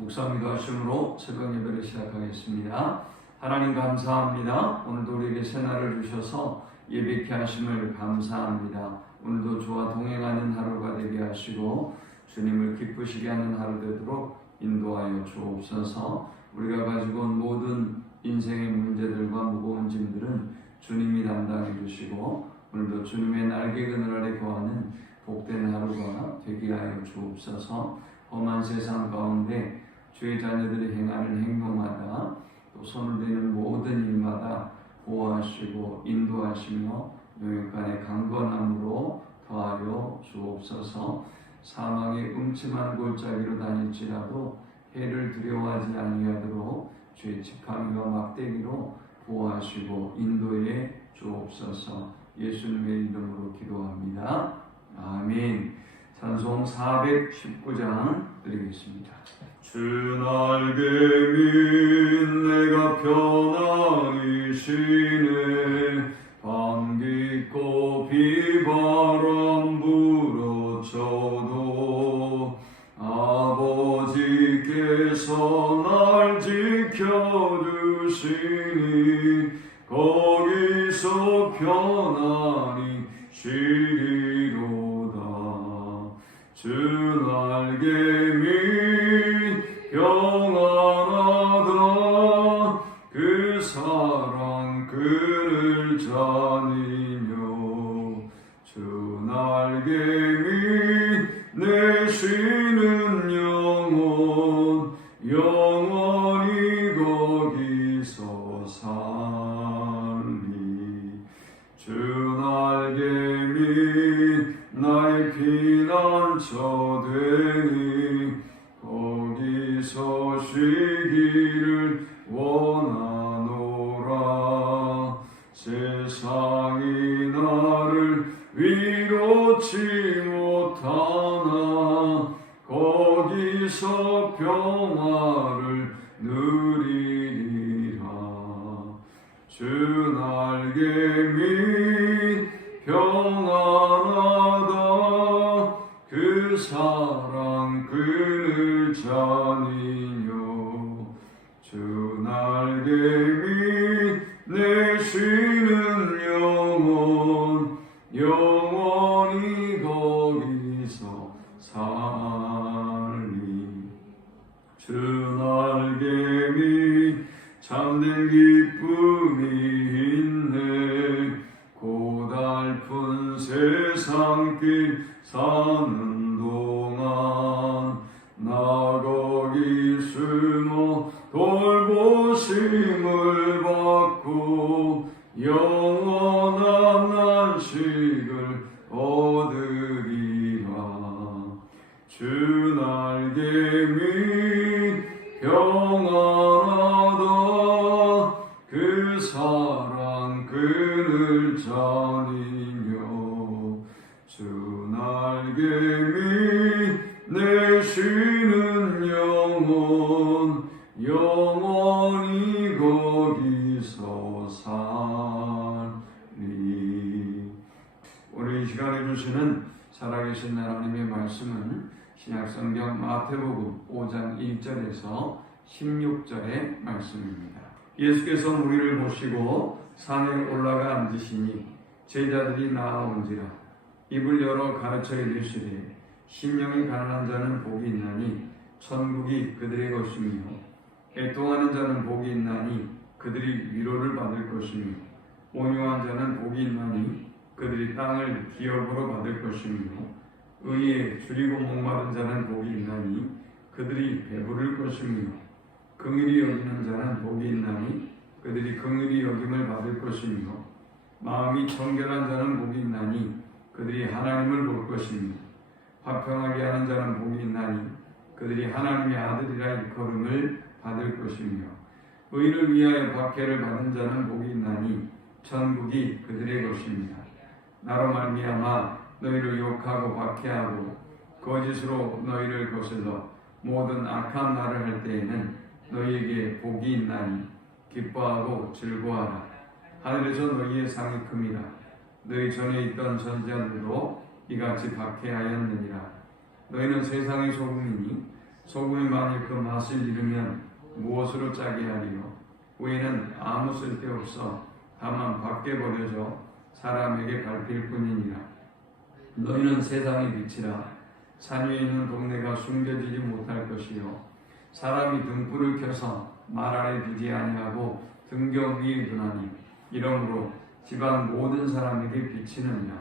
목사 기도하심으로 새벽 예배를 시작하겠습니다. 하나님 감사합니다. 오늘도 우리에게 새날을 주셔서 예배케 하심을 감사합니다. 오늘도 주와 동행하는 하루가 되게 하시고 주님을 기쁘시게 하는 하루 되도록 인도하여 주옵소서. 우리가 가지고 온 모든 인생의 문제들과 무거운 짐들은 주님이 담당해 주시고 오늘도 주님의 날개 그늘 아래 거하는 복된 하루가 되게 하여 주옵소서. 험한 세상 가운데 주의 자녀들이 행하는 행동마다 또 손을 대는 모든 일마다 보호하시고 인도하시며 영육간의 강건함으로 더하여 주옵소서. 사망의 음침한 골짜기로 다닐지라도 해를 두려워하지 아니하도록 주의 직함과 막대기로 보호하시고 인도해 주옵소서. 예수님의 이름으로 기도합니다. 아멘. 찬송 419장 드리겠습니다. 주 날개 밑 내가 편안히 쉬네. 밤 깊고 비바람 불어쳐도 아버지께서 날 지켜주시니 거기서 편안히 쉬리로다. 주 날개 밑 평안하다. 그 사랑 그늘 자니며 주 날개 밑 내 쉬는 영혼 영원히 거기서 살리. 주 날개 밑 나의 피난처 되니 거기서 쉬기를 원하노라. 세상이 나를 위로치 못하나 거기서 평화를 누리리라. 주 날개 밑 평안하다. 그 사랑 그늘 자니뇨 주 날개 밑 내 쉬는 영혼 영원히 거기서 살리. 주 날개 밑 참된 기쁨이 있네. 고달픈 세상길 사는 동안 나 거기 숨어 돌보심을 받고 영원한 안식을 얻으리라. 주 날개 밑 평안하다. 그 사랑 그늘 자니며 주 날개 밑 내 쉬는 영혼 영원히 거기서 살리. 오늘 이 시간에 주시는 살아계신 하나님의 말씀은 신약성경 마태복음 5장 1절에서 16절의 말씀입니다. 예수께서 무리를 모시고 산에 올라가 앉으시니 제자들이 나아온지라. 입을 열어 가르쳐 이르시되 심령이 가난한 자는 복이 있나니 천국이 그들의 것이며 애통하는 자는 복이 있나니 그들이 위로를 받을 것이며 온유한 자는 복이 있나니 그들이 땅을 기업으로 받을 것이며 의에 줄이고 목마른 자는 복이 있나니 그들이 배부를 것이며 긍휼히 여기는 자는 복이 있나니 그들이 긍휼히 여김을 받을 것이며 마음이 청결한 자는 복이 있나니 그들이 하나님을 볼 것이며 화평하게 하는 자는 복이 있나니 그들이 하나님의 아들이라 일컬음을 받을 것이며 의를 위하여 박해를 받은 자는 복이 있나니 천국이 그들의 것입니다. 나로 말미암아 너희를 욕하고 박해하고 거짓으로 너희를 거슬러 모든 악한 말을 할 때에는 너희에게 복이 있나니 기뻐하고 즐거워하라. 하늘에서 너희의 상이 큽니다. 너희 전에 있던 선지자들도 이같이 박해하였느니라. 너희는 세상의 소금이니 소금이 만일 그 맛을 잃으면 무엇으로 짜게 하리요? 후에는 아무 쓸데없어 다만 밖에 버려져 사람에게 밟힐 뿐이니라. 너희는 세상의 빛이라. 산 위에 있는 동네가 숨겨지지 못할 것이요 사람이 등불을 켜서 말 아래 두지 아니하고 등경 위에 두나니 이러므로 집안 모든 사람에게 비치느니라.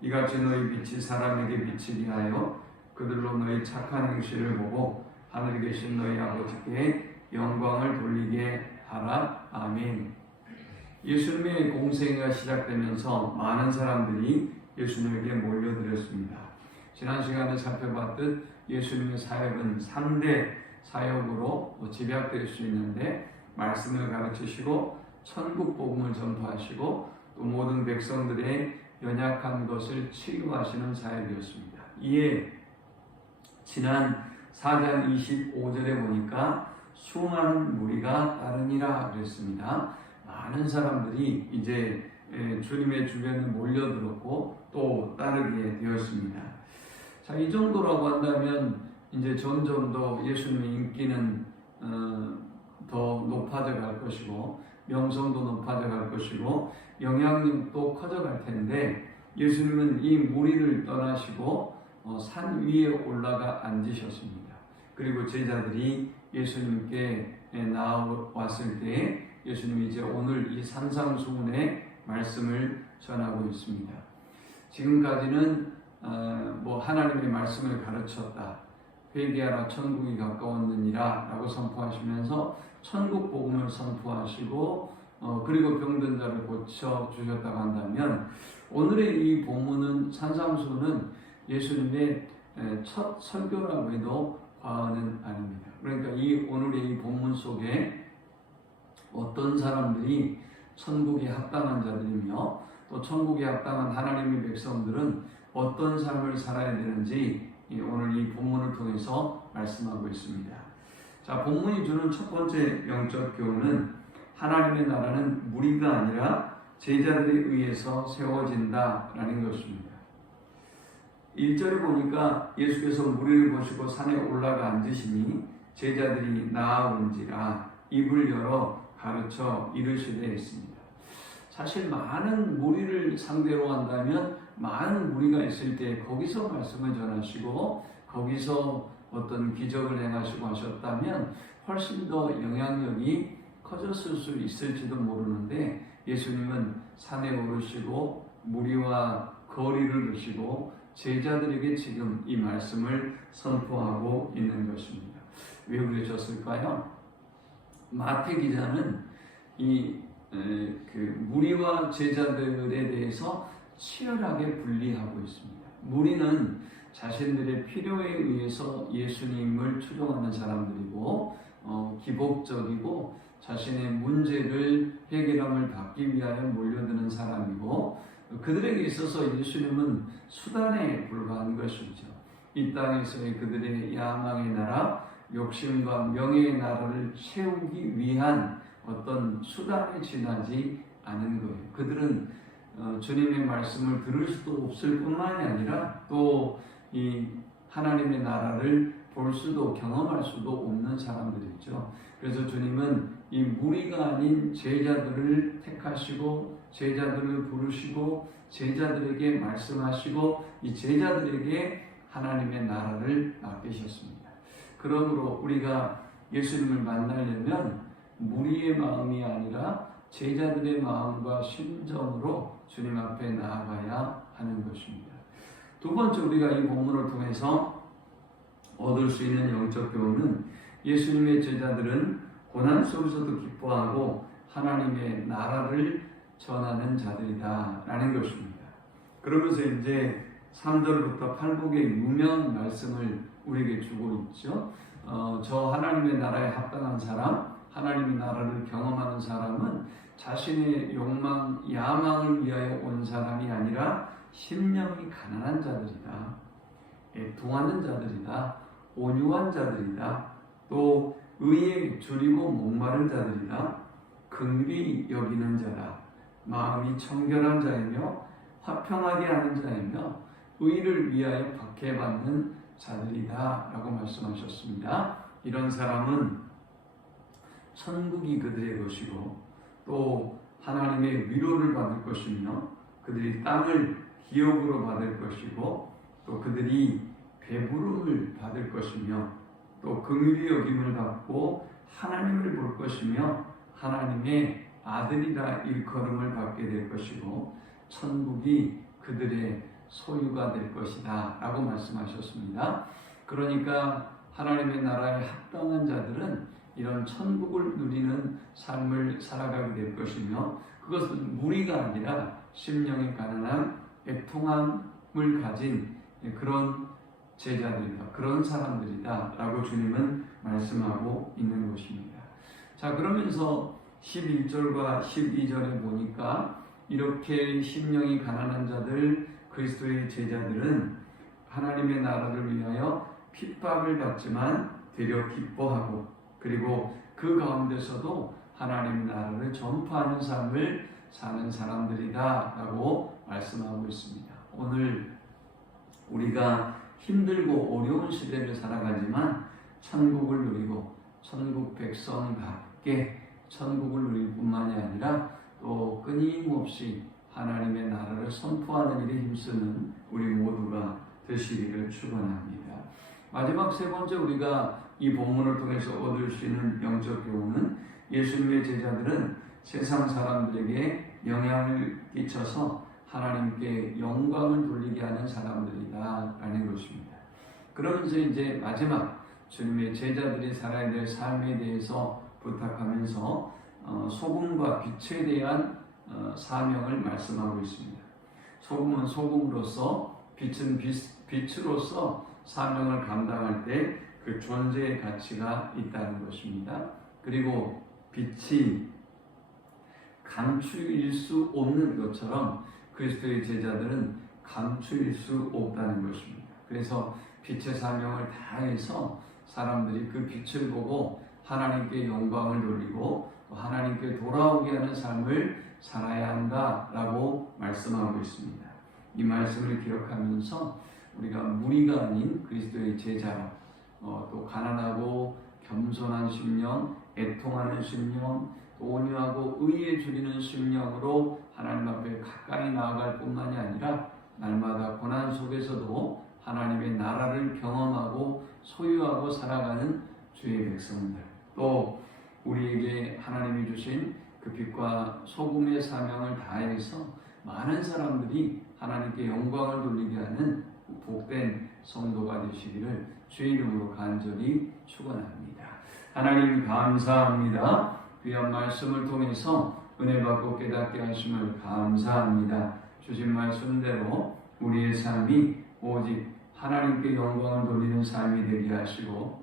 이같이 너희 빛이 사람에게 비치게 하여 그들로 너희 착한 행실을 보고 하늘에 계신 너희 아버지께 영광을 돌리게 하라. 아멘. 예수님의 공생애가 시작되면서 많은 사람들이 예수님에게 몰려들었습니다. 지난 시간에 살펴봤듯 예수님의 사역은 3대 사역으로 집약될 수 있는데 말씀을 가르치시고 천국 복음을 전파하시고 또 모든 백성들의 연약한 것을 치유하시는 사역이었습니다. 이에 지난 4장 25절에 보니까 수많은 무리가 따르니라 그랬습니다. 많은 사람들이 이제 주님의 주변에 몰려들었고 또 따르게 되었습니다. 자, 이 정도라고 한다면 이제 점점 더 예수님의 인기는 더 높아져 갈 것이고 명성도 높아져 갈 것이고 영향력도 커져 갈 텐데 예수님은 이 무리를 떠나시고 산 위에 올라가 앉으셨습니다. 그리고 제자들이 예수님께 나왔을 때 예수님이 이제 오늘 이 산상수훈의 말씀을 전하고 있습니다. 지금까지는 하나님의 말씀을 가르쳤다. 회개하라 천국이 가까웠느니라 라고 선포하시면서 천국 복음을 선포하시고 그리고 병든 자를 고쳐주셨다고 한다면 오늘의 이 본문은 산상수훈은 예수님의 첫 설교라고 해도 과언은 아닙니다. 그러니까 오늘의 이 본문 속에 어떤 사람들이 천국에 합당한 자들이며 또 천국에 합당한 하나님의 백성들은 어떤 삶을 살아야 되는지 오늘 이 본문을 통해서 말씀하고 있습니다. 자, 본문이 주는 첫 번째 영적 교훈은 하나님의 나라는 무리가 아니라 제자들에 의해서 세워진다라는 것입니다. 1절에 보니까 예수께서 무리를 보시고 산에 올라가 앉으시니 제자들이 나아온지라 입을 열어 가르쳐 이르시되 했습니다. 사실 많은 무리를 상대로 한다면 많은 무리가 있을 때 거기서 말씀을 전하시고 거기서 어떤 기적을 행하시고 하셨다면 훨씬 더 영향력이 커졌을 수 있을지도 모르는데 예수님은 산에 오르시고 무리와 거리를 두시고 제자들에게 지금 이 말씀을 선포하고 있는 것입니다. 왜 그러셨을까요? 마태 기자는 무리와 제자들에 대해서 치열하게 분리하고 있습니다. 무리는 자신들의 필요에 의해서 예수님을 추종하는 사람들이고 기복적이고 자신의 문제를 해결함을 받기 위하여 몰려드는 사람이고 그들에게 있어서 예수님은 수단에 불과한 것이죠. 이 땅에서의 그들의 야망의 나라, 욕심과 명예의 나라를 채우기 위한 어떤 수단에 지나지 않은 거예요. 그들은 주님의 말씀을 들을 수도 없을 뿐만이 아니라 또 이 하나님의 나라를 볼 수도 경험할 수도 없는 사람들이죠. 그래서 주님은 이 무리가 아닌 제자들을 택하시고 제자들을 부르시고 제자들에게 말씀하시고 이 제자들에게 하나님의 나라를 맡기셨습니다. 그러므로 우리가 예수님을 만나려면 무리의 마음이 아니라 제자들의 마음과 심정으로 주님 앞에 나아가야 하는 것입니다. 두 번째 우리가 이 본문을 통해서 얻을 수 있는 영적 교훈은 예수님의 제자들은 고난 속에서도 기뻐하고 하나님의 나라를 전하는 자들이다 라는 것입니다. 그러면서 이제 3절부터 8복의 유명한 말씀을 우리에게 주고 있죠. 저 하나님의 나라에 합당한 사람, 하나님의 나라를 경험하는 사람은 자신의 욕망, 야망을 위하여 온 사람이 아니라 심령이 가난한 자들이다. 애통하는 자들이다. 온유한 자들이다. 또 의에 줄이고 목마른 자들이다. 긍휼히 여기는 자다. 마음이 청결한 자이며 화평하게 하는 자이며 의를 위하여 박해받는 자들이다 라고 말씀하셨습니다. 이런 사람은 천국이 그들의 것이고 또 하나님의 위로를 받을 것이며 그들이 땅을 기업으로 받을 것이고 또 그들이 배부름을 받을 것이며 또 긍휼히 여김을 받고 하나님을 볼 것이며 하나님의 아들이라 일컬음을 받게 될 것이고 천국이 그들의 소유가 될 것이다 라고 말씀하셨습니다. 그러니까 하나님의 나라에 합당한 자들은 이런 천국을 누리는 삶을 살아가게 될 것이며 그것은 무리가 아니라 심령이 가난한 애통함을 가진 그런 제자들이다, 그런 사람들이다 라고 주님은 말씀하고 있는 것입니다. 자, 그러면서 11절과 12절에 보니까 이렇게 심령이 가난한 자들, 그리스도의 제자들은 하나님의 나라를 위하여 핍박을 받지만 되려 기뻐하고 그리고 그 가운데서도 하나님 나라를 전파하는 삶을 사는 사람들이다 라고 말씀하고 있습니다. 오늘 우리가 힘들고 어려운 시대를 살아가지만 천국을 누리고 천국 백성답게 천국을 누릴 뿐만이 아니라 또 끊임없이 하나님의 나라를 선포하는 일에 힘쓰는 우리 모두가 되시기를 축원합니다. 마지막 세 번째 우리가 이 본문을 통해서 얻을 수 있는 영적 교훈은 예수님의 제자들은 세상 사람들에게 영향을 끼쳐서 하나님께 영광을 돌리게 하는 사람들이다 라는 것입니다. 그러면서 이제 마지막 주님의 제자들이 살아야 될 삶에 대해서 부탁하면서 소금과 빛에 대한 사명을 말씀하고 있습니다. 소금은 소금으로서 빛은 빛으로서 사명을 감당할 때 그 존재의 가치가 있다는 것입니다. 그리고 빛이 감추일 수 없는 것처럼 그리스도의 제자들은 감추일 수 없다는 것입니다. 그래서 빛의 사명을 다해서 사람들이 그 빛을 보고 하나님께 영광을 돌리고 하나님께 돌아오게 하는 삶을 살아야 한다라고 말씀하고 있습니다. 이 말씀을 기억하면서 우리가 무리가 아닌 그리스도의 제자로 또 가난하고 겸손한 심령, 애통하는 심령, 또 온유하고 의에 줄이는 심령으로 하나님 앞에 가까이 나아갈 뿐만이 아니라 날마다 고난 속에서도 하나님의 나라를 경험하고 소유하고 살아가는 주의 백성들, 또 우리에게 하나님이 주신 그 빛과 소금의 사명을 다해서 많은 사람들이 하나님께 영광을 돌리게 하는 복된 성도가 되시기를 주의 이름으로 간절히 축원합니다. 하나님 감사합니다. 귀한 말씀을 통해서 은혜 받고 깨닫게 하심을 감사합니다. 주신 말씀대로 우리의 삶이 오직 하나님께 영광을 돌리는 삶이 되게 하시고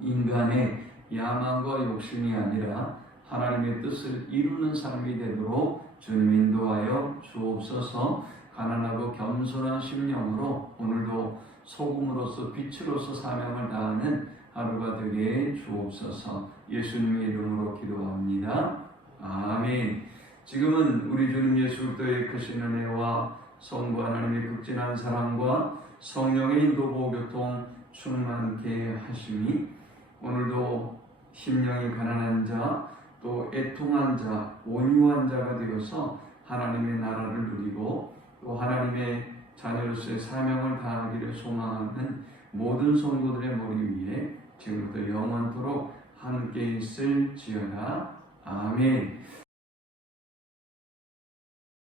인간의 야망과 욕심이 아니라 하나님의 뜻을 이루는 삶이 되도록 주님 인도하여 주옵소서. 가난하고 겸손한 심령으로 오늘도 소금으로서 빛으로서 사명을 다하는 하루가 되게 주옵소서. 예수님의 이름으로 기도합니다. 아멘. 지금은 우리 주님 예수 그리스도의 크신 은혜와 성부 하나님의 극진한 사랑과 성령의 인도 보교통 충만케 하심이 오늘도 심령이 가난한 자, 또 애통한 자, 온유한 자가 되어서 하나님의 나라를 누리고 또 하나님의 자녀로서의 사명을 다하기를 소망하는 모든 성도들의 머리 위에 지금부터 영원토록 함께 있을지어다. 아멘.